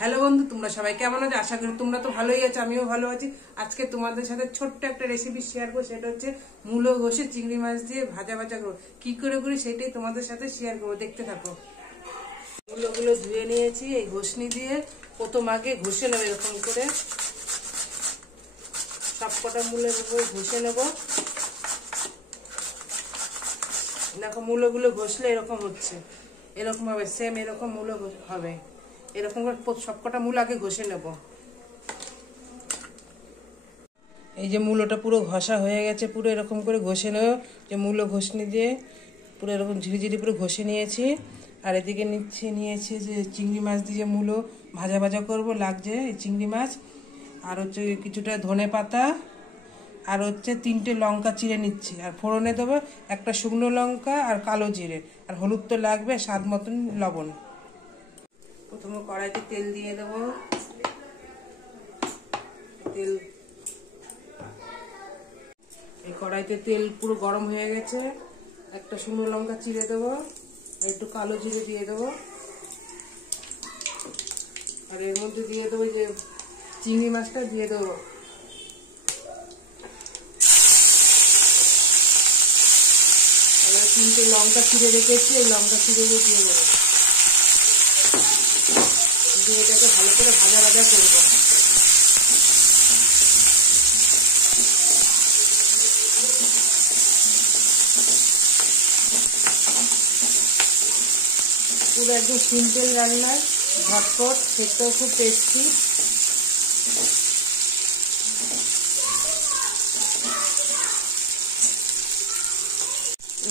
Hello বন্ধু, তোমরা সবাই কেমন আছো? আশা করি তোমরা তো ভালোই আছো, আমিও ভালো আছি। আজকে তোমাদের সাথে ছোট্ট একটা রেসিপি শেয়ার করবো, সেটা হচ্ছে মূলো ঘষে চিংড়ি মাছ দিয়ে ভাজা করবো। কি করে করি সেটাই তোমাদের সাথে শেয়ার করবো, দেখতে থাকো। মূলোগুলো ধুয়ে নিয়েছি, এই ঘষনি দিয়ে প্রথম আগে ঘষে নেবো এরকম করে, সবকটা মূলের উপরে ঘষে নেবো। দেখো মূলোগুলো ঘষলে এরকম হচ্ছে, এরকম হবে, সেম এরকম মূলো হবে। এরকম করে সবকটা মূল আগে ঘষে নেব। এই যে মূলোটা পুরো ঘষা হয়ে গেছে, পুরো এরকম করে ঘষে নেব। যে মূলো ঘষনি দিয়ে পুরো এরকম ঝিরিঝিরি পুরো ঘষে নিয়েছি। আর এদিকে নিয়েছি যে চিংড়ি মাছ দিয়ে মূলো ভাজা করব, লাগছে এই চিংড়ি মাছ। আর হচ্ছে কিছুটা ধনে পাতা, আর হচ্ছে 3টে লঙ্কা চিড়ে নিচ্ছি। আর ফোড়নে দেবো একটা শুকনো লঙ্কা আর কালো জিরে, আর হলুদ তো লাগবে, স্বাদ মতন লবণ। প্রথমে কড়াইতে তেল দিয়ে দেবো। এই কড়াইতে তেল পুরো গরম হয়ে গেছে। একটা শুকনো লঙ্কা চিড়ে দেবো, একটু কালো জিরে দিয়ে দেবো। আর এর মধ্যে দিয়ে দেবো যে চিংড়ি মাছটা দিয়ে দেবো। এবার 3টে লঙ্কা চিড়ে রেখেছি, এই লঙ্কা চিড়ে দিয়ে দেবো। দিয়ে এটাকে ভালো করে ভাজা করবো। পুরো একদম সিম্পল রান্না, ঝটপট, খেতেও খুব টেস্টি।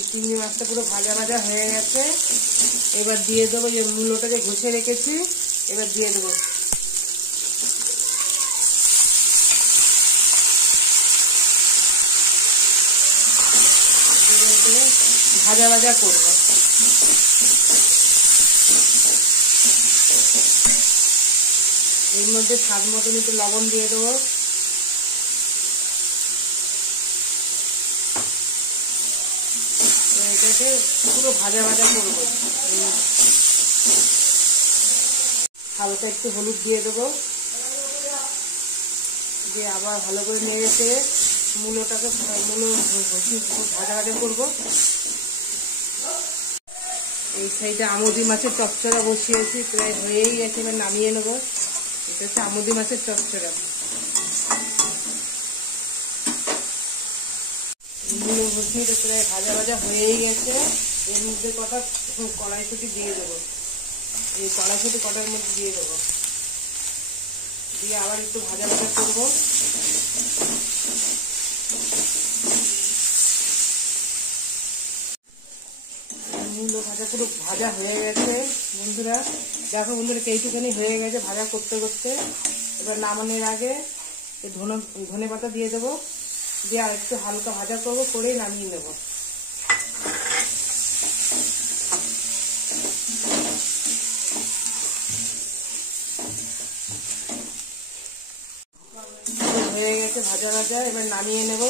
চিংড়ি মাছটা পুরো ভাজা হয়ে গেছে। এবার দিয়ে দেবো যে মূলোটা যে ঘষে রেখেছি, এবার দিয়ে দেবো। ভাজা করবো। এর মধ্যে স্বাদ মতন একটু লবণ দিয়ে দেবো। এটাকে পুরো ভাজা করবো। হালকা একটু হলুদ দিয়ে দেবো, দিয়ে আবার ভালো করে নেড়ে মূলোটাকে ভাজা করবো। এই সাইডে আমুদি মাছের চচ্চড়া বসিয়েছি, প্রায় হয়েই গেছে, এবার নামিয়ে নেবো। এটা হচ্ছে আমুদি মাছের চচ্চড়া। মূলো ঘষনিটা প্রায় ভাজা হয়েই গেছে। এর মধ্যে কটা কড়াইশুঁটি দিয়ে দেবো, এই কড়াইশুঁটি কটার মধ্যে দিয়ে দেবো। দিয়ে আবার একটু ভাজা করবো। মূলো পুরো ভাজা হয়ে গেছে বন্ধুরা। দেখো বন্ধুরা, এইটুখানি হয়ে গেছে ভাজা করতে। এবার নামানোর আগে ধনে পাতা দিয়ে দেবো, দিয়ে আর একটু হালকা ভাজা করবো, করেই নামিয়ে নেব। হয়ে গেছে ভাজা, এবার নামিয়ে নেব।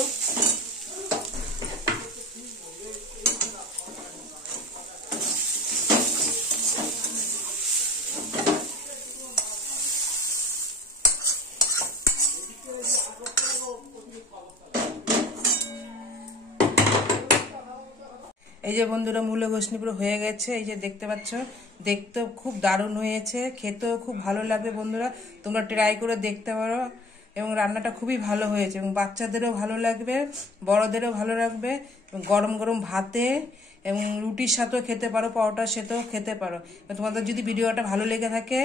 এই যে বন্ধুরা, মূলো ঘষনি পুরো হয়ে গেছে, এই যে দেখতে পাচ্ছ। দেখতেও খুব দারুণ হয়েছে, খেতেও খুব ভালো লাগবে বন্ধুরা। তোমরা ট্রাই করে দেখতে পারো। এবং রান্নাটা খুবই ভালো হয়েছে, এবং বাচ্চাদেরও ভালো লাগবে, বড়দেরও ভালো লাগবে। গরম ভাতে এবং রুটির সাথেও খেতে পারো, পরোটার সাথেও খেতে পারো। তোমাদের যদি ভিডিওটা ভালো লেগে থাকে,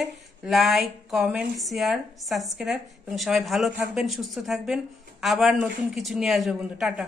লাইক, কমেন্ট, শেয়ার, সাবস্ক্রাইব, এবং সবাই ভালো থাকবেন, সুস্থ থাকবেন। আবার নতুন কিছু নিয়ে আসবে বন্ধু। টাটা।